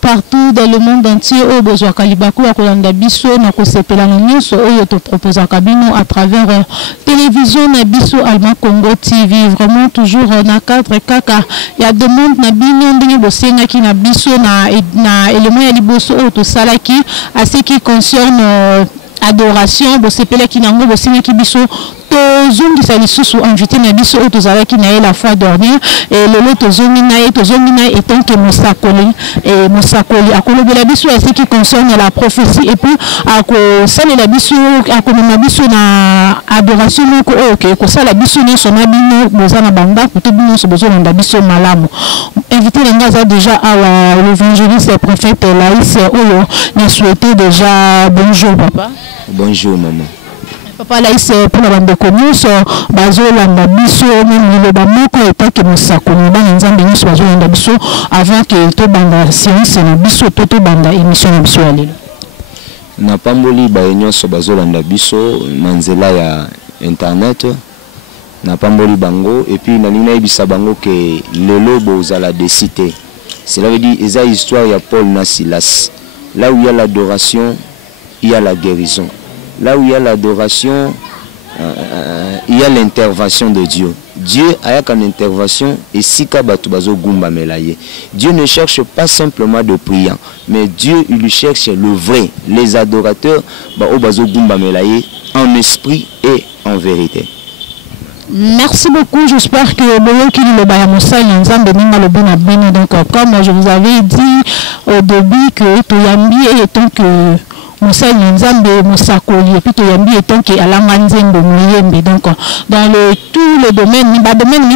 partout dans le monde entier au besoin Kalibaku à Kolanda Biso na kosepela nyonso oyo to propose kabino à travers télévision na Biso Alma Congo TV. Vraiment toujours na cadre kaka il y a demande na bino ndenge bosenga ki na Biso na élément ya liboso oyo to salaki à ce qui concerne adoration bosepela ki nango bosenga ki Biso tozongi sa lisusu invité na Biso oyo tozalaki na la fois dernière et lelo tozongi na étant que mosakoli et mosakoli akolobela Biso à ce qui concerne la prophétie et puis akosalela Biso akomema Biso na adoration moko oyo ke kosala Biso nyonso na bino boza na banda kote bino nyonso bozolanda Biso malamu. Invité na ngaza déjà à l'évangéliste et prophète Laïs oyo na souhaité déjà bonjour papa. Bonjour maman. Papa Laïs pour la bande connue bazolanda Biso même liloba moko etant que mosakoli ba nzambe nyonso bazolanda Biso avant que to banda séance na Biso to banda émission na Biso alelo. Na pamboli ba nyonso bazolanda Biso na nzela ya internet na pamboli bango et puis na lina ebisa bango que lelo bozala décité. Cela veut dire eza histoire ya Paul na Silas. Là où il y a l'adoration, il y a la guérison. Là où il y a l'adoration, il y a l'intervention de Dieu. Dieu a une intervention et si kabatubazo gumba melaye. Dieu ne cherche pas simplement de priants, mais Dieu il lui cherche le vrai, les adorateurs ba obazo gumba melaye en esprit et en vérité. Merci beaucoup, j'espère que donc comme je vous avais dit au début que Toyambi étant que Moussa Nzambe Moussakoli et puis Toyambi étant que Alama Nzembo Mouyembe. Donc dans tous les domaines ni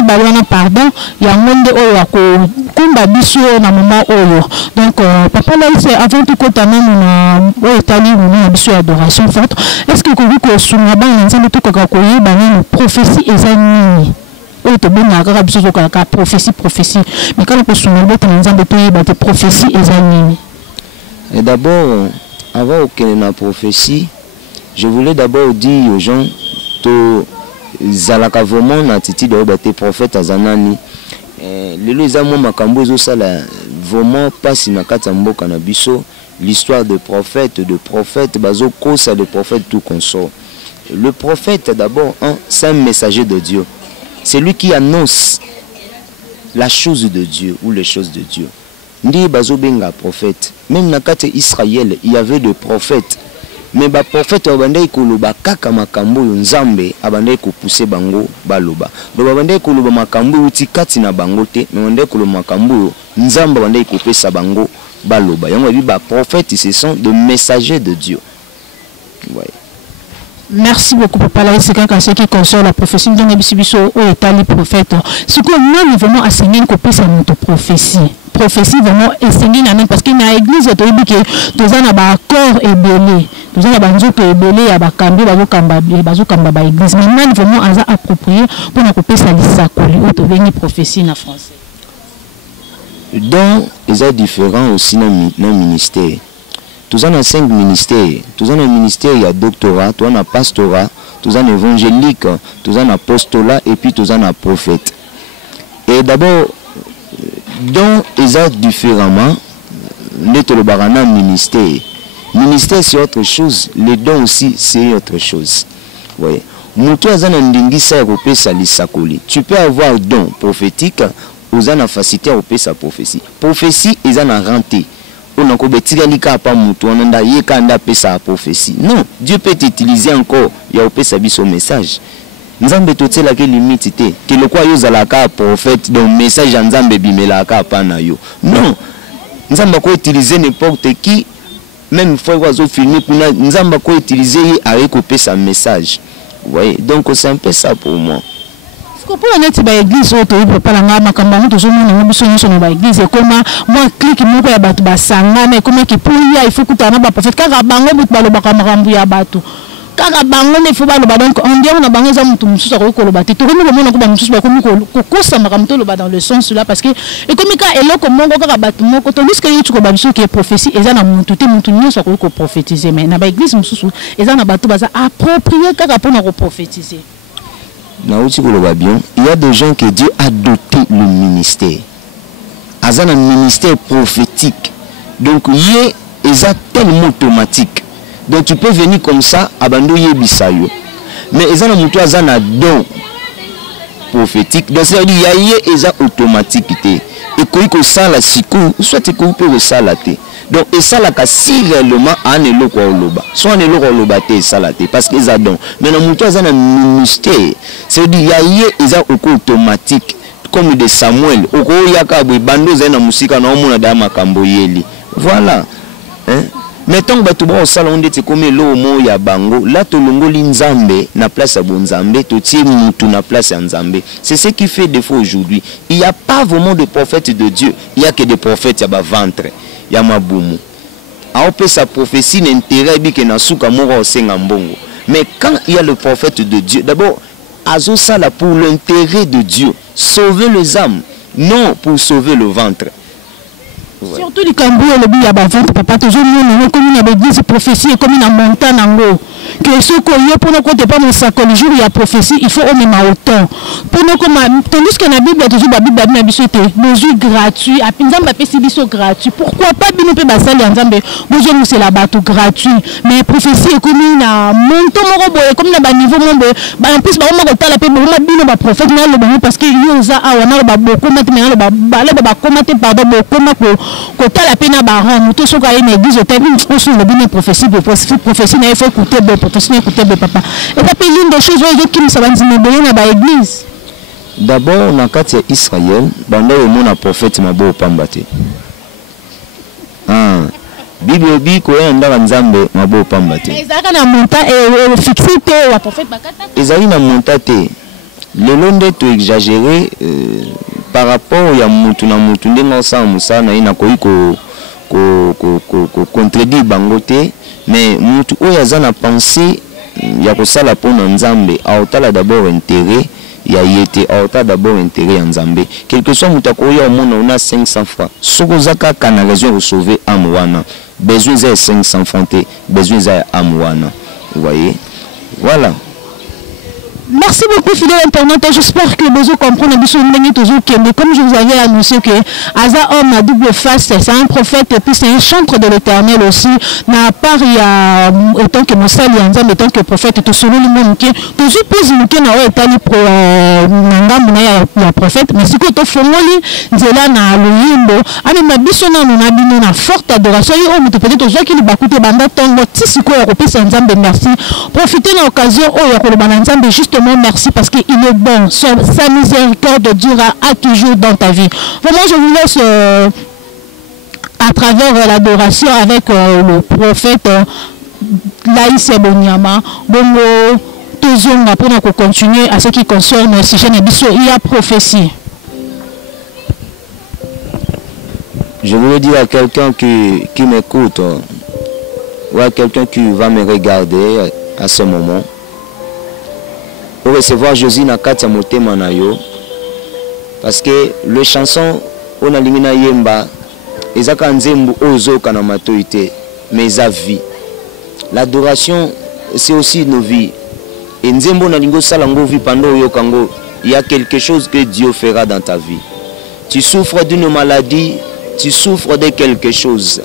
balwana pardon il y a monde oyo kumba biso na moment oyo. Donc papa Laïs avant tout côté même na etali na biso adoration forte. Est-ce que vous ko sunga ba Nzambe to ka koyi ba ni prophétie ezani oyo to bina ka biso ka prophétie mais quand on sunga ba Nzambe to ba prophétie ezani. Et d'abord avant aucune prophétie, je voulais d'abord dire aux gens que zalaka vraiment na titi de obate prophète azanani lelo ezamo makambo ezosala vraiment pas na kati ya mboka na biso l'histoire de prophète bazo kosa de prophète tout consort. Le prophète d'abord c'est un messager de Dieu. C'est lui qui annonce la chose de Dieu ou les choses de Dieu. Ndi bazo benga prophète. Même na kati Israël, il y avait des prophètes. Mais ba prophète abandai koloba kaka makambo yo nzambe abandai ko pousser bango baloba. Do abandai koloba makambo uti kati na bango te, mais abandai koloba makambo yo nzambe abandai ko pesa bango baloba. Yango bi ba prophètes ce sont des messagers de Dieu. Ouais. Merci beaucoup papa Laïs kaka ce qui concerne la prophétie de Biso ou etali prophète. Ce que nous vraiment enseigner ko pesa notre prophétie vraiment enseigner na parce que na église to dit que tous en ba accord et belé tous en ba nzoto et belé ya ba kambi bazo kamba ba église mais même vraiment aza approprié pour na ko pesa lisakoli ou to venir prophétie na français. Donc ils sont différents aussi dans ministère. Tous en 5 ministères, tous en ministère il y a doctorat, tous en pastorat, tous en évangélique, tous en apostolat et puis tous en prophète. Et d'abord donc ils sont différemment le barana ministère. Ministère c'est autre chose, les dons aussi c'est autre chose. Oui. Tu peux avoir don prophétique aux en facilité à opérer sa prophétie. Prophétie ils en renté. On a pas prophétie. Non, Dieu peut t'utiliser encore. Il y a opérer sa message. Nzambe totela ke limite te que le quoi yo zalaka prophète donc message nzambe bimelaka pa na yo. Non. Nzambe ko utiliser n'importe qui même fois oiseau filmer kuna nzambe ko utiliser avec couper sa message. Vous voyez, donc c'est un peu ça pour moi. Pour la église auto pas la makambo to zomona biso nyonso na ba église comment moi clique moko ya bato basanga mais comment ki pour il faut que tana ba prophète kaka bango but baloba makambo ya bato kaka bango ne faut baloba donc on dit on a bango za mutu mususu ko koloba te to komi komona ko ba mususu ba komi ko kosa makambo to loba dans le sens là parce que et comme ka eloko mongo kaka bato moko to biso ke tu ko ba biso ke prophétie eza na mutu te mutu nyonso ko prophétiser mais na ba église mususu eza na bato baza approprié kaka pour na ko prophétiser. Il y a des gens que Dieu a doté le ministère. Azan un ministère prophétique. Donc yé est tellement automatique. Donc tu peux venir comme ça abando yé bisayo. Mais ils ont un don prophétique. Donc c'est-à-dire yé est automatique. Et quand ça la sikou, soit tu peux ça la té. Donc et ça la si réellement en elo ko loba. Soit en elo ko loba té ça la té parce qu'ils ont don. Mais dans mutu azana ministère. C'est-à-dire yé est automatique. Comme de Samuel, oko yaka bando zena musika na omona da makambo yeli. Voilà. Hein? Mettons que tu vas au salon de comme l'homo ya bango, là tu longoli nzambe na place à bonzambe, tu tiens mutu na place à nzambe. C'est ce qui fait défaut aujourd'hui. Il n'y a pas vraiment de prophètes de Dieu, il n'y a que des prophètes ya ba ventre, ya mabumu. A opé sa prophétie n'intérêt bi que na suka moko osenga mbongo. Mais quand il y a le prophète de Dieu, d'abord azo sala pour l'intérêt de Dieu, sauver les âmes, non pour sauver le ventre. Ouais. Surtout les cambouis et le billet à ventre, papa, toujours nous, comme une église prophétie, comme une montagne en haut. Que ce qu'on y a pour nous compter pas mon sac, le jour où il y a prophétie, il faut au même autant. Pour nous, comme tandis que la Bible est toujours la Bible a besoin gratuit, à Pinzam a fait gratuit. Pourquoi pas bien peut basser les ensemble, bonjour c'est la bateau gratuit. Mais prophétie est comme une montant comme la niveau monde, en plus bah on m'a la paix, on m'a bien le prophète là le bon parce que il y a on a beaucoup maintenant le ba commenter pardon beaucoup côté la peine à baron nous tous sur une église au terme on sur le bien prophétie il faut écouter bon prophétie écouter bon papa et ça peut l'une des choses qui me savent dire bien à l'église d'abord dans quatre Israël banda au monde prophète mabo pambate Bible bi ko enda nzambe mabo pambate ezaka na monta et fixé te wa prophète bakata ezali na monta te le long de tout exagéré par rapport ya mutu na mutu ndenga sa musana ina ko contredire bangote mais mutu oyo azana penser ya ko sala pona nzambe aotala d'abord intérêt ya yete aotala d'abord intérêt ya nzambe quelque soit mutu ko ya mona on a 500 francs soko zaka kana raison de sauver amwana besoin de 500 francs te besoin de amwana vous voyez voilà. Merci beaucoup, fidèle internaute. J'espère que vous comprenez toujours comme je vous avais annoncé que Aza homme à double face, c'est un prophète et puis c'est un chantre de l'Éternel aussi. N'a pas autant que Moussa Lianzam, autant que prophète, tout selon le monde qui toujours plus que n'a étalé pour la prophète, mais si que tu fais Nzela na Loyimbo, ami ma bisona na bino na forte adoration. On te peut-être aux qui nous bakute banda tongo tisiko européen c'est Nzambe merci. Profitez de l'occasion oh ya ko Nzambe justement merci parce qu'il est bon. Sa miséricorde durera à toujours dans ta vie. Vraiment, je vous laisse à travers l'adoration avec le prophète Laïs Bonyama. Bongo, toujours pour continuer à ce qui concerne le sujet il y a prophétie. Je voulais dire à quelqu'un qui m'écoute ou à quelqu'un qui va me regarder à ce moment. Pour recevoir Jésus na kati ya motema na yo parce que le chanson on a limina yemba ezaka nzembu ozoka na matoite mais za vie l'adoration c'est aussi nos vies et nzembo na lingo sala ngo vie pendant yo kango il y a quelque chose que Dieu fera dans ta vie. Tu souffres d'une maladie, tu souffres de quelque chose,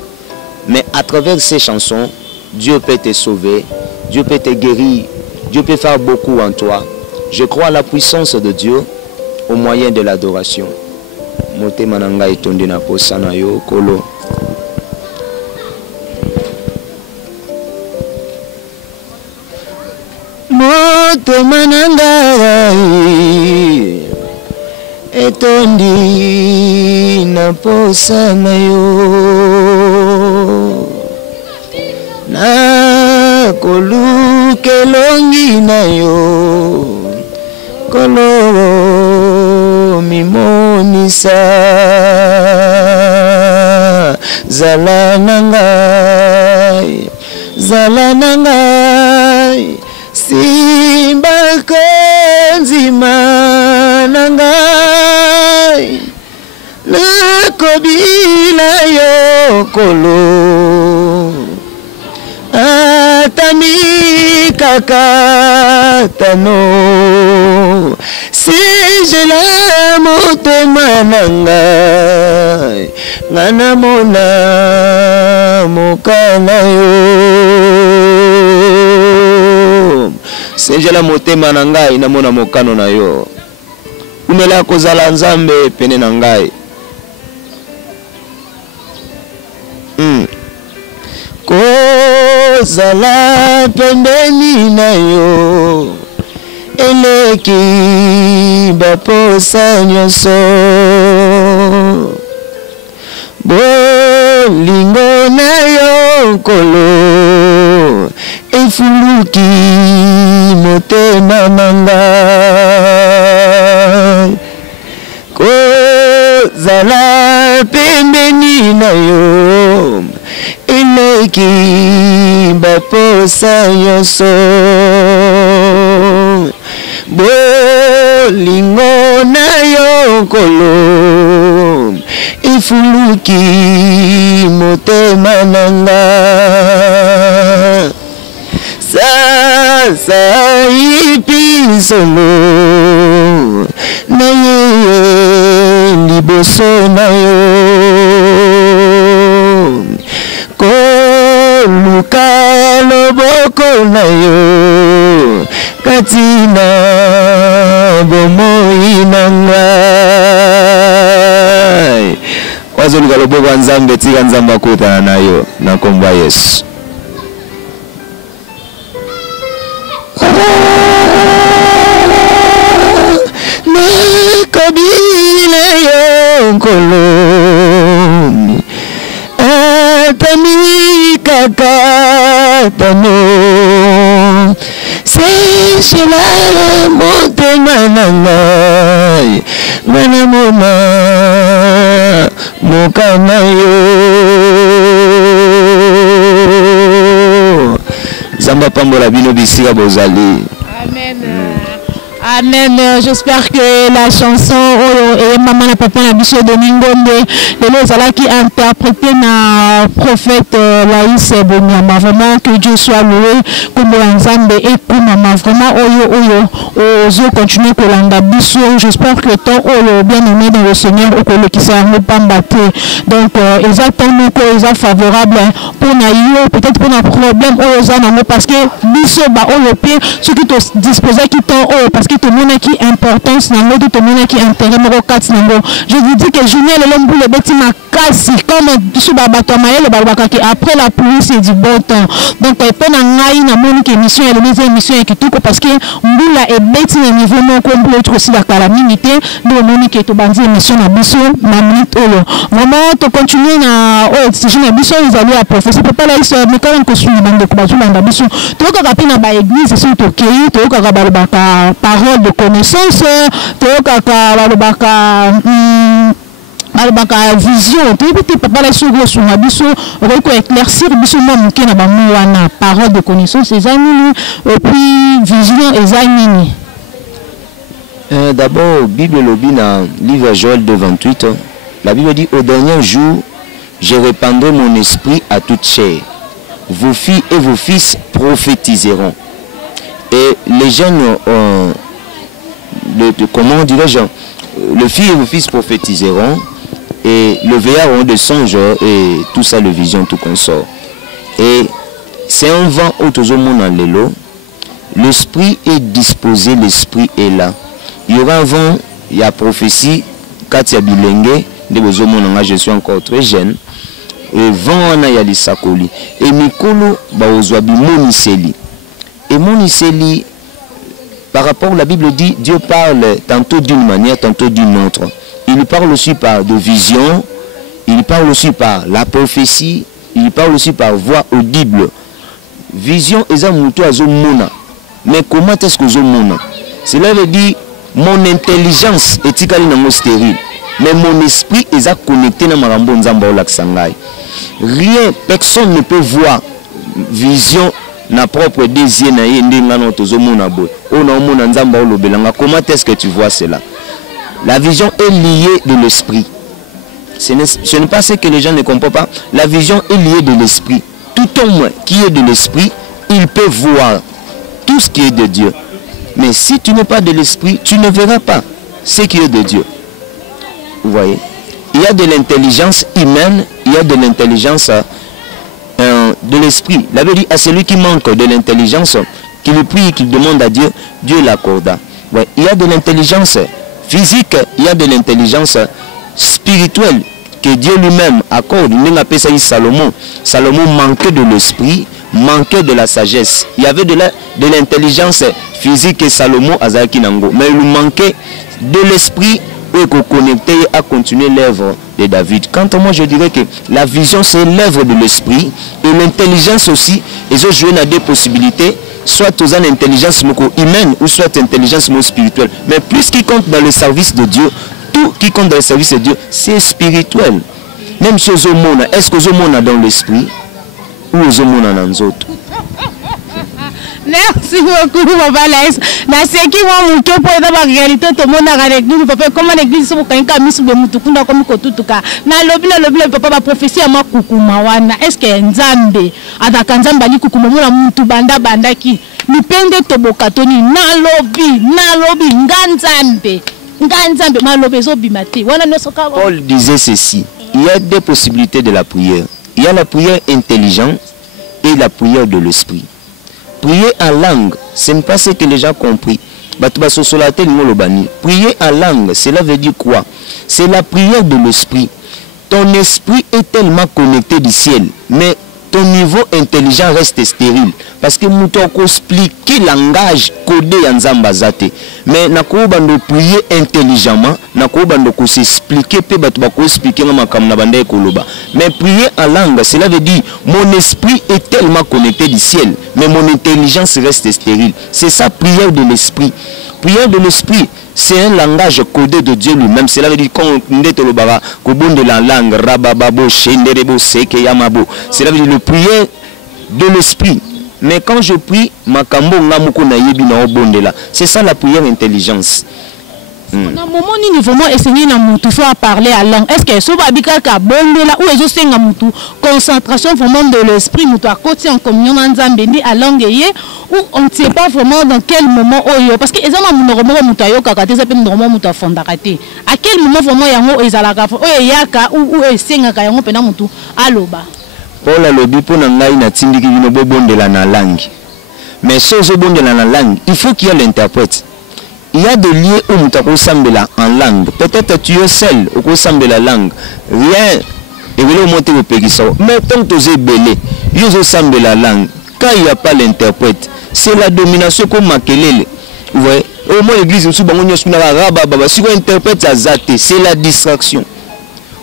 mais à travers ces chansons Dieu peut te sauver, Dieu peut te guérir, Dieu peut faire beaucoup en toi. Je crois à la puissance de Dieu au moyen de l'adoration. Motema nanga itonde na posa na yo kolo. Motema nanga etondi na posa na yo. Na koluke longi na yo kolo mimonisa zala nangai simba konzima nangai nakobila yo kolo atami kakatano si je l'aime motema nangai ngana mona mokana yo senjela motema na ngai na mona mokano na yo umela kozala nzambe pene na ngai kozala pembeni na yo eleki baposa nyonso bolingo na yo nkolo efuluki motema na ngai kozala pembeni na yo eleki baposa nyonso bolingo na yo nkolo efuluki motema na ngai sasa ipisolo na ye liboso na yo koluka loboko na yo katina bomoi na ngai wazoluka loboko nzambe tika nzambe akutana na yo na kombo ya Yesu nakabile yo nkolo atani kakatano seshela motema na ngai ngana mona mokana yo zamba pambola bino bisika bozali. Amen. Amen. J'espère que la chanson et Maman la Papa na biso Domingonde les qui interprété na prophète Laïs Bonyama. Vraiment que Dieu soit loué comme Nzambe et comme Maman. Vraiment ozo continuer kolanda biso. J'espère que ton bien aimé dans le Seigneur au que qui s'est pas battu. Donc exactement que ils favorable pour na yo peut-être pour un problème parce que biso ba au pied ce qui te disposé qui ton parce que tout le monde qui importance dans l'autre tout le monde qui intérêt je vous dis que journée le l'homme pour le bâti ma casse comme sous babatamaye le balbaka qui après la pluie c'est du bon temps donc pendant ngai na monique émission et les émissions et tout parce que mbula et bêti le niveau non complet aussi la calamité nous monique to bandi émission na biso na minute olo vraiment to continuer na si je na biso ils allaient à prophétie papa là ils sont mais quand même que sur bande ko bazu na biso to ka kapina ba église c'est to kei to ka balbaka parole de connaissance tokaka balobaka vision toyebi papa la sogo sunga biso okoki ko éclaircir biso mwa moke na bango wana parole de connaissance eza nini et puis vision eza nini. D'abord Bible lobi na livre Joël 2:28 la Bible dit au dernier jour je répandrai mon esprit à toute chair vos filles et vos fils prophétiseront et les jeunes comment dirais-je, le fils et vos fils prophétiseront et le veillard auront des songes et tout ça, le vision, tout consort. Et c'est un vent autour monde dans l'élo. L'esprit est disposé, l'esprit est là. Il y aura un vent, il y a prophétie, Katia Bilenge, je suis encore très jeune. Et vent, il y a les sakoli. Et Mikolo, baozwabi moniseli. Et moniseli, par rapport, la Bible dit, Dieu parle tantôt d'une manière, tantôt d'une autre. Il parle aussi par de vision, il parle aussi par la prophétie, il parle aussi par voix audible. Vision, eza muto azomona. Mais comment est-ce que zomona? Cela veut dire, mon intelligence est stérile. Mais mon esprit est connecté à Marambo Nzamba Olaksangai. Rien, personne ne peut voir vision na propre désir na yendingano tozomona boy. Ona Nzamba Olobelanga. Comment est-ce que tu vois cela? La vision est liée de l'esprit. Ce n'est pas ce que les gens ne comprennent pas. La vision est liée de l'esprit. Tout homme qui est de l'esprit, il peut voir tout ce qui est de Dieu. Mais si tu n'es pas de l'esprit, tu ne verras pas ce qui est de Dieu. Vous voyez? il y a de l'intelligence humaine, il y a de l'intelligence de l'esprit. La Bible dit à celui qui manque de l'intelligence, qui le prie, qu'il demande à Dieu, Dieu l'accorda. Ouais, il y a de l'intelligence physique, il y a de l'intelligence spirituelle que Dieu lui-même accorde. Il n'a pas ça Salomon. Salomon manquait de l'esprit, manquait de la sagesse. Il y avait de l'intelligence physique et Salomon Azaki Nango, mais il lui manquait de l'esprit pour connecter à continuer l'œuvre de David. Quant à moi, je dirais que la vision, c'est l'œuvre de l'esprit et l'intelligence aussi. Ils ont joué à deux possibilités, soit aux intelligence humaine ou soit intelligence spirituelle. Mais plus qui compte dans le service de Dieu, tout qui compte dans le service de Dieu, c'est spirituel. Même si aux hommes, est-ce que aux hommes dans l'esprit ou aux hommes dans les autres? Merci beaucoup, Papa Laïs. Dans ce qui va vous pour la réalité, tout le monde a avec nous. Papa, comment l'église est quand même mis Mutukunda comme Kotutuka. Na lobby, papa, ma prophétie à ma Kukumawana. Est-ce que Nzambe, Adakanzamba, Kukumamura Mutubanda Bandaki, Nipende Tobokatoni, na lobby, Nganzambe, ma lobby, Zobimate. Paul disait ceci: il y a deux possibilités de la prière. Il y a la prière intelligente et la prière de l'esprit. Prier en langue, ce n'est pas ce que les gens ont compris. Prier en langue, cela veut dire quoi? C'est la prière de l'esprit. Ton esprit est tellement connecté du ciel, mais ton niveau intelligent reste stérile. Parce que nous avons expliqué le langage codé en Zambazate. Mais nous avons prier intelligemment, nous avons s'expliquer, mais prier en langue, cela veut dire mon esprit est tellement connecté du ciel, mais mon intelligence reste stérile. C'est ça, prière de l'esprit. Prière de l'esprit, c'est un langage codé de Dieu lui-même. Cela veut dire qu'on de la langue, rabababo, shenderebo, seke, yamabo. Cela veut dire le prière de l'esprit. Mais quand je prie, c'est ça la prière intelligence. Dans un moment où vraiment essayer de parler à langue, est-ce que ce va là ou est-ce concentration vraiment de l'esprit, à côté en communion à langue ou on ne sait pas vraiment dans quel moment parce que à quel moment vraiment Paul a lobby pour n'angai na tindiki bino bobondela na langue. Mais si vous bondela na langue, il faut qu'il y ait l'interprète. Il y a des lieux où nous avons sambela en langue. Peut-être tu es seul au sambela langue. Rien et vous le monter au pays. Mais tant que tu es belé, il y a sambela langue. Quand il n'y a pas l'interprète, c'est la domination comme Makelele. Vous voyez, au moins l'église nous sommes si on interprète c'est la distraction.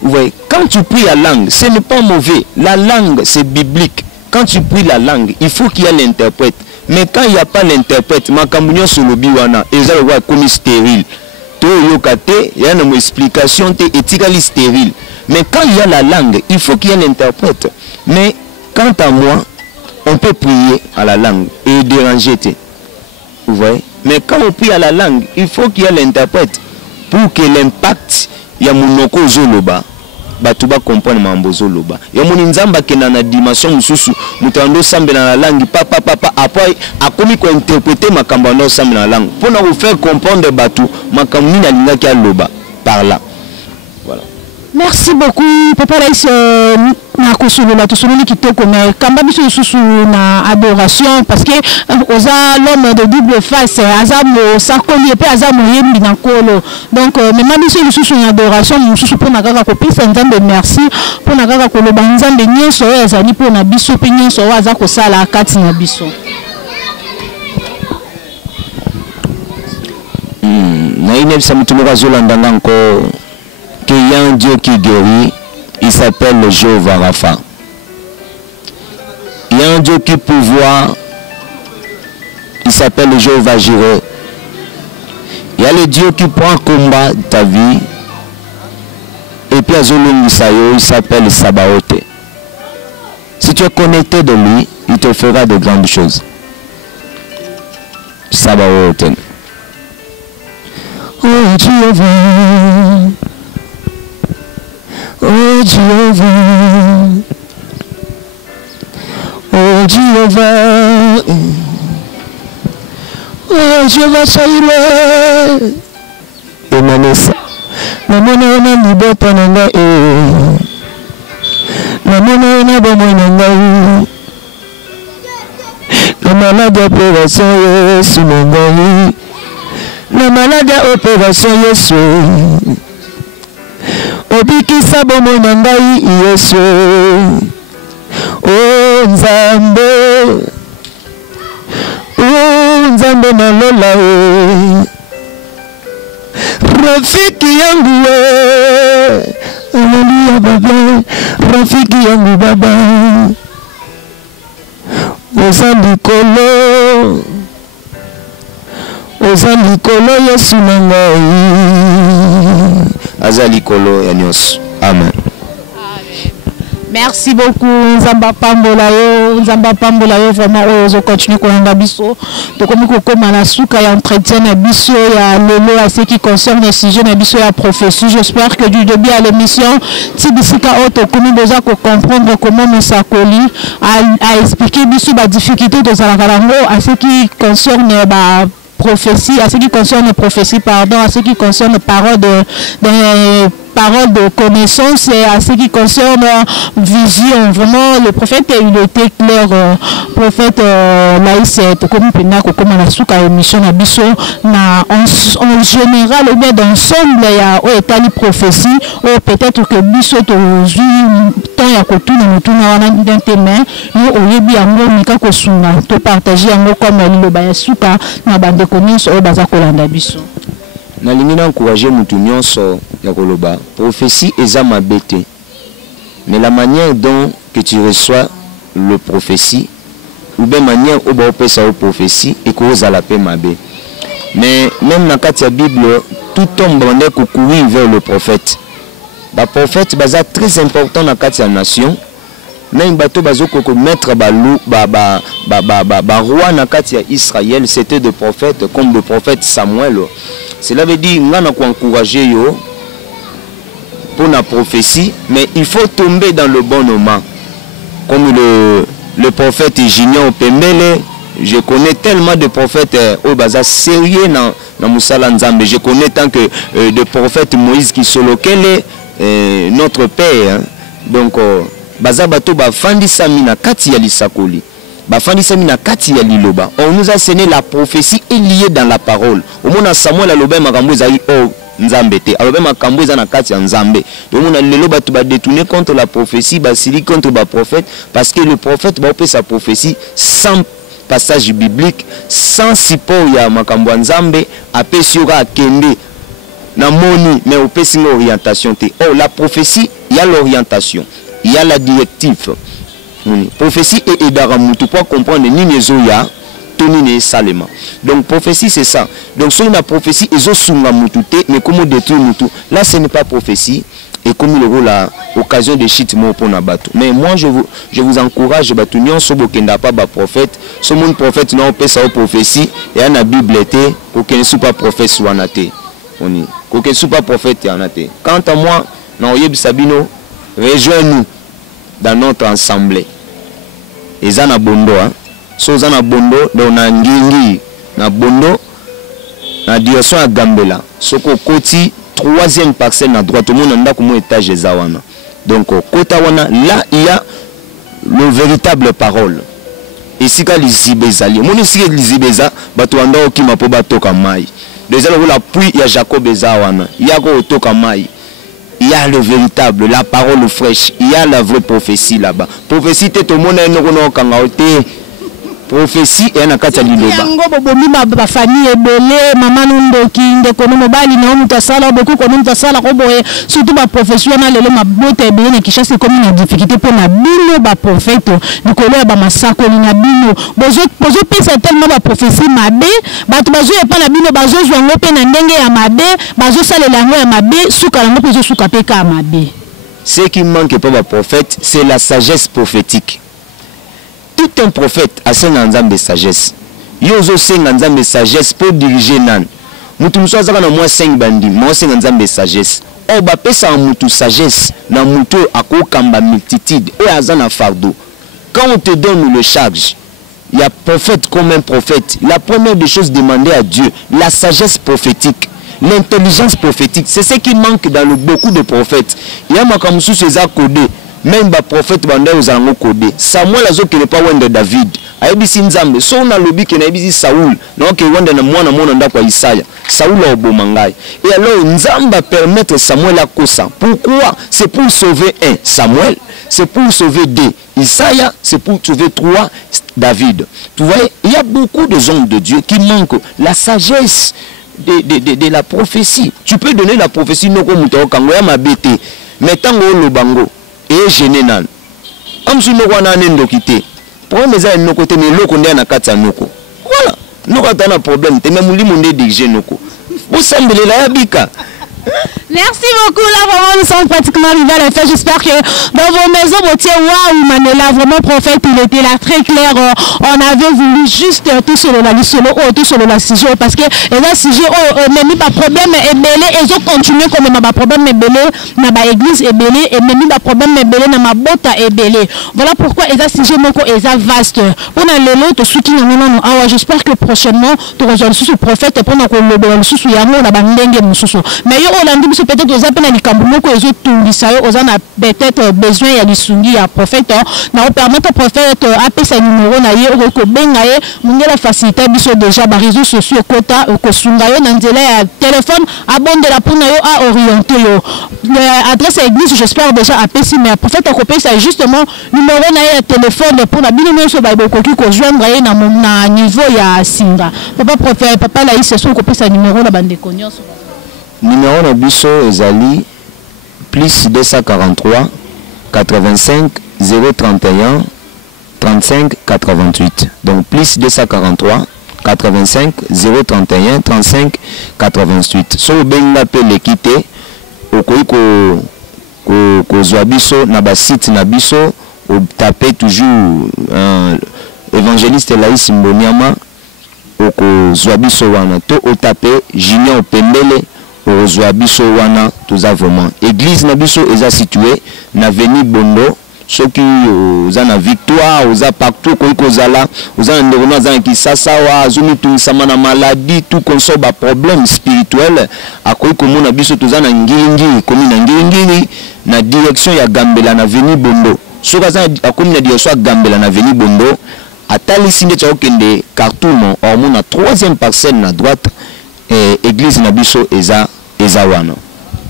Vous voyez, quand tu pries la langue, ce n'est pas mauvais. La langue, c'est biblique. Quand tu pries la langue, il faut qu'il y ait l'interprète. Mais quand il n'y a pas l'interprète, ma camounia sur le biwana, et ça le voit comme stérile. Il y a une explication éthiquement stérile. Mais quand il y a la langue, il faut qu'il y ait l'interprète. Mais quant à moi, on peut prier à la langue et déranger. Vous voyez? Mais quand on prie à la langue, il faut qu'il y ait l'interprète pour que l'impact ya munoko zoloba batuba comprendre mambo zoloba ya muninzamba kena na dimension mususu mutando sambela na langue papa après akomi ko interpréter makambo no sambela na langue pour nous faire comprendre batu makambo ni na linga ki aloba par là. Voilà. Merci beaucoup Papa Laïs na kosolola to sololi kitoko mais kamba biso susu na adoration parce que oza l'homme de double face azamo sakoli et puis azamo yembi na kolo donc même biso susu na adoration susu pour na kaka kopisa nzambe merci pour na kaka koloba nzambe nyonso ezali pour na biso pe nyonso aza kosala kati na biso. Na ine bisa mutumaka zolanda encore qu'il y a un Dieu qui guérit, il s'appelle le Jéhovah Rapha. Il y a un Dieu qui pouvoir, il s'appelle le Jéhovah Jireh. Il y a le Dieu qui prend combat ta vie. Et puis il s'appelle Sabaoth. Si tu es connecté de lui, il te fera de grandes choses. Sabaoth. Oh Jéhovah. Oh Jéhovah, oh Jéhovah, oh Jéhovah Saïle, Emanesa, Namona Nibota Nanga opération Yesu Ngai. Na malade opération Yesu. Obikisa bomo na ngai Yesu. Oh Nzambe. Oh Nzambe na lola o. Rafiki yangu we. Haleluya baba. Rafiki yangu baba. Oza likolo Yesu na ngai. Aza likolo ya nyonso. Amen. Merci beaucoup Nzamba Pambola yo vraiment ozo continue kolanda biso to komi kokoma na suka ya entretien na biso ya lelo à ce qui concerne le sujet na biso ya prophétie. J'espère que du début à l'émission tibisika oto komi boza ko comprendre comment Mosakoli a expliqué biso ba difficulté de zalarango à ce qui concerne ba prophétie, à ce qui concerne prophétie, pardon, à ce qui concerne parole de connaissance et à ce qui concerne vision. Vraiment, le prophète, il était clair. Prophète Laïs, comme Pena, comme on a sous la émission, en général, ou bien d'ensemble, il y a une prophétie, ou peut-être que Bissot, tant il y a que tout le dans tes mains, nous, au lieu de partager un mot comme le Bayasuka, na bande connaissance, au Bazakolanda Bissot. Nalingi na encourager mutu nyonso ya koloba prophétie eza mabete, mais la manière dont que tu reçois le prophétie ou bien manière où ba opesa au prophétie et cause la paix mabe. Mais même dans la Bible tout homme bandé courir vers le prophète. Le prophète baza très important dans la nation. Même bateau bazo ko mettre balou ba roi na katia Israël, c'était des prophètes comme le prophète Samuel. Cela veut dire ngana ko encourager yo pour la prophétie, mais il faut tomber dans le bon moment. Comme le prophète Junior Pembele, je connais tellement de prophètes au baza sérieux dans Moussala Nzambe. Je connais tant que de prophètes Moïse qui solokele notre père. Donc baza bato ba fandi samina kati ya lisakoli. Ba fandi samina kati ya liloba. On nous a enseigné la prophétie est liée dans la parole. Au mona Samuel aloba makambo ezali o Nzambe te. Aloba makambo eza na kati ya Nzambe. Donc mona lelo bato ba détourner contre la prophétie, ba sili contre ba prophète parce que le prophète ba opesa sa prophétie sans passage biblique, sans support ya makambo ya Nzambe, apesi yoka akende na moni mais opesi une orientation te. Oh la prophétie, il y a l'orientation. Il y a la directive. Prophétie et Edaramutu pour comprendre ni nezoya, toni ne salema. Donc prophétie c'est ça. Donc sur une prophétie ezo sunga mutute mais comment détruire mutu. Là ce n'est pas prophétie et comme il y a l'occasion de shit mo pour nabato. Mais moi je vous encourage batunion so bokenda pas ba prophète, so mon prophète non pesa au prophétie et à la Bible était aucun pas prophète soanate. On y aucun pas prophète anate. Quant à moi, non yeb sabino, rejoins-nous dans notre assemblée. Et ça na bondo hein. So ça na bondo donc na ngingi na bondo na direction à Gambela. Soko koti troisième parcelle na droite, tout le monde ndako mo étage ezawana. Donc kota wana là il y a le véritable parole. Et si ka lizibezali, mon ici lizibeza bato anda okima po batoka mai. Déjà la pluie il y a Jacob ezawana. Il y a ko toka mai. Il y a le véritable, la parole fraîche. Il y a la vraie prophétie là-bas. Prophétie, tout le monde est prophétie et na kati liloba. Yango bobomi ba famille ebele mama ndoki ndeko no mobali na mutasala beaucoup kono mutasala ko boye surtout ba professionnel lelo mabote ebele na Kinshasa comme une difficulté pour na bino ba prophète nikolo ba masako na bino bozo pesa tellement ba prophétie mabe bato bazo epa na bino bazo zwango pe na ndenge ya mabe bazo salela ngo ya mabe suka lango pezo suka pe ka mabe. Ce qui manque pas ba prophète, c'est la sagesse prophétique. Tout un prophète a un ensemble de sagesse. Yozo un ensemble de sagesse pour diriger nan. Mutu muso azaka na moi 5 bandi, moi un ensemble de sagesse. O ba pesa mutu sagesse na mutu akokamba multitude et azana fardeau. Quand on te donne le charge, il y a prophète comme un prophète. La première des choses demandées à Dieu, la sagesse prophétique, l'intelligence prophétique, c'est ce qui manque dans beaucoup de prophètes. Il y a makamusu ceza codé. Même les prophètes bandé aux ango codé. Samuel azo qui n'est pas loin de David. ayebisi nzambe so na lobi ke na yebisi Saoul donc wanda na mwana mona ndako ya Isaya Saoul a oboma ngai et alors nzamba permettre Samuel à kosa. Pourquoi? C'est pour sauver un Samuel, c'est pour sauver deux Isaiah, c'est pour sauver trois David. Tu vois, il y a beaucoup de hommes de Dieu qui manquent la sagesse de la prophétie. Tu peux donner la prophétie non comme tu as ma bête, mais tant que le bango et général. Comme si nous avons un endokité. Pour mes amis, nous côté mais l'eau qu'on est na kata noko. Voilà. Nous avons un problème. T'es même limonde dirigé noko. Vous semblez la bika. Merci beaucoup, là vraiment nous sommes pratiquement arrivés à la fin. J'espère que dans vos maisons, vous tiens, waouh Manela, vraiment prophète, il était là très clair. On avait voulu juste tout sur la solo, tout sur la sujet, parce que les sujets, même pas problème est belé, ils ont continué comme ma problème est belé, ma église est belé, et même pas problème est belé, ma bota est belé. Voilà pourquoi ils ont sujet moko, ils ont vaste. On a le lot, tout ce qui non, ah j'espère que prochainement, tu rejoins le prophète, pendant que le sous yamour, la bandenge, moussou. Mais on a dit peut-être aux appels à l'Ikambumoko et aux on a peut-être besoin il y a du sungi à prophète na permettre au prophète appeler sa numéro na ye ko benga ye mungela faciliter biso déjà ba réseaux sociaux kota ko sunga yo na nzela ya téléphone abonde la pour na yo à orienter yo adresse à église j'espère déjà appeler si mais prophète ko payer ça justement numéro na ye téléphone pour na bino so ba koki ko joindre ye na niveau ya singa papa prophète papa là il se sont ko payer sa numéro na bande konyoso. Numéro de Bisso Ezali plus 243 85 031 35 88. Donc plus 243 85 031 35 88. So ben appelle l'équité au ko Zoabiso na ba site na biso au taper toujours évangéliste Laïs Mboniama au ko Zoabiso wana to au taper Junior Pembele au biso wana tous vraiment église na biso est située na avenue Bondo ceux qui aux na victoire aux partout ko kozala aux ndekona za Kisasa wa zumi tunisama na maladie tout console ba problème spirituel akoyi komona biso tous na ngilingi komi na ngilingi na direction ya Gambela na avenue Bondo soka za akomi na direction ya Gambela na avenue Bondo atali sinde cha okende Khartoum on a troisième parcelle na droite église na biso Ezawana.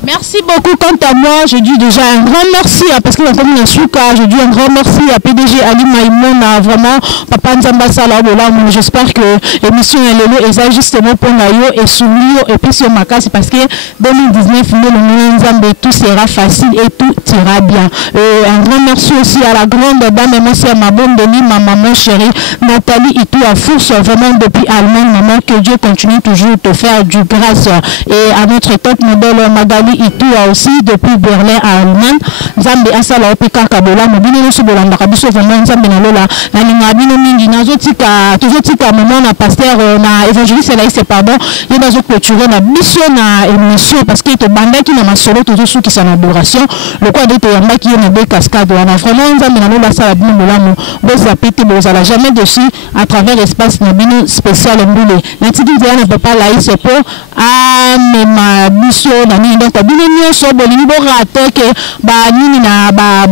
Merci beaucoup. Quant à moi, je dis déjà un grand merci parce que comme une souka, je dis un grand merci à PDG Ali Maïmona, vraiment Papa Nzamba Sala Bola. J'espère que l'émission est là justement pour Nayo et Soumio et puis sur Makasi parce que 2019 le Nzamba tout sera facile et tout ira bien. Un grand merci aussi à la grande dame et aussi à ma bonne Denis, ma maman chérie Nathalie et tout à force vraiment depuis Allemagne, maman que Dieu continue toujours de faire du grâce et à notre top modèle Magali et tout aussi depuis Berlin à Allemagne. Nzambe asala opeka kabola mobino no sobolanda kabiso vraiment nzambe na lola na linga bino mingi nazotika tozotika moment na pasteur na évangéliste Laïs pardon il nazo clôturer na biso na émission parce que to bandaki na masolo tozo qui sana adoration le quoi de to yamba qui na be cascade na vraiment nzambe na lola sala bino molamo boza pété boza la jamais dessus à travers espace na bino spécial mbule na tiki na papa Laïs po a mema biso na ni donc bino nyonso bolingi borate ke ba nini na ba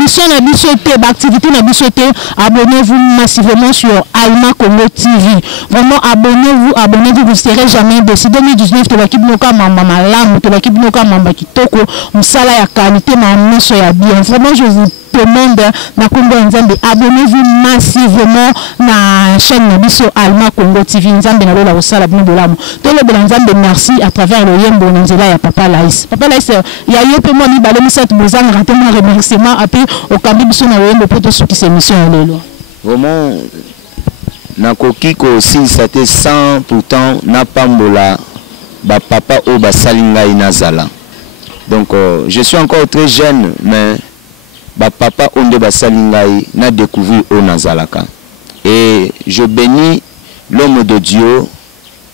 mission na biso te ba activité na biso te abonnez-vous massivement sur Alma Congo TV vraiment abonnez-vous vous serez jamais déçus 2019 to l'équipe noka mamba malamu to l'équipe noka mamba kitoko musala ya qualité na nyonso ya bien vraiment je vous demande na Congo Nzambe abonnez-vous massivement na chaîne na biso Alma Congo TV Nzambe na lola osala bino bolamu to le Nzambe merci à travers le yembo nzela ya Papa Laïs ya yope mo ni balemi cette bozang raté mon remerciement après au kambi biso na yembo poto soki cette émission lelo vraiment na koki ko si c'était 100 pourtant na pambola ba papa o ba salinga inazala donc je suis encore très jeune mais ba papa onde ba salingai na découvrir au Nazalaka et je bénis l'homme de Dieu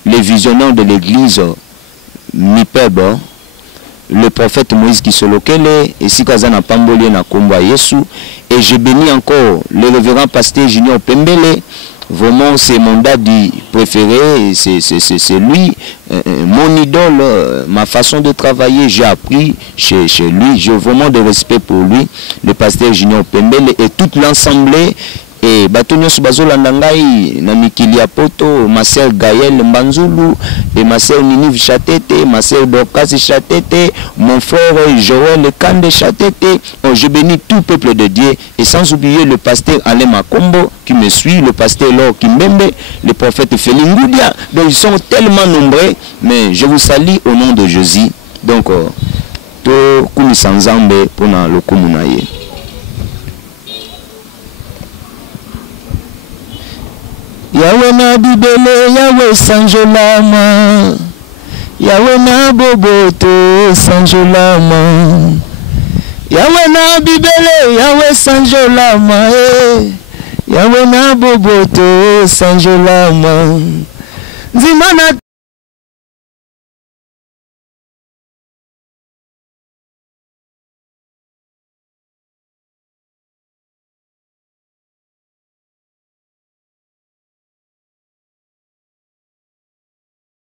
les visionnaires de l'église Mipebo le prophète Moïse Kisolokele et Sikazana Pamboli na Komba Yesu et je bénis encore le révérend pasteur Junior Pembele. Vraiment c'est mon daddy préféré, c'est lui, mon idole, ma façon de travailler, j'ai appris chez lui, j'ai vraiment de respect pour lui, le pasteur Junior Pembele et toute l'assemblée et bato nyonso bazolanda ngai na mikili ya poto, ma sœur Gaël Mbanzulu et ma sœur Ninive Chatete, ma sœur Dorcas Chatete, mon frère Joël Kande Chatete. Je bénis tout peuple de Dieu et sans oublier le pasteur Alain Makombo qui me suit, le pasteur Laure Kimbembe, le prophète Félingoudia. Donc ils sont tellement nombreux, mais je vous salue au nom de Jésus. Donc to kumisanzambe pona lokumunaye. Yahweh na bibele, Yahweh sanjolama, Yahweh na boboto sanjolama, Yahweh na bibele, Yahweh sanjolama, Yahweh na boboto sanjolama, Zimana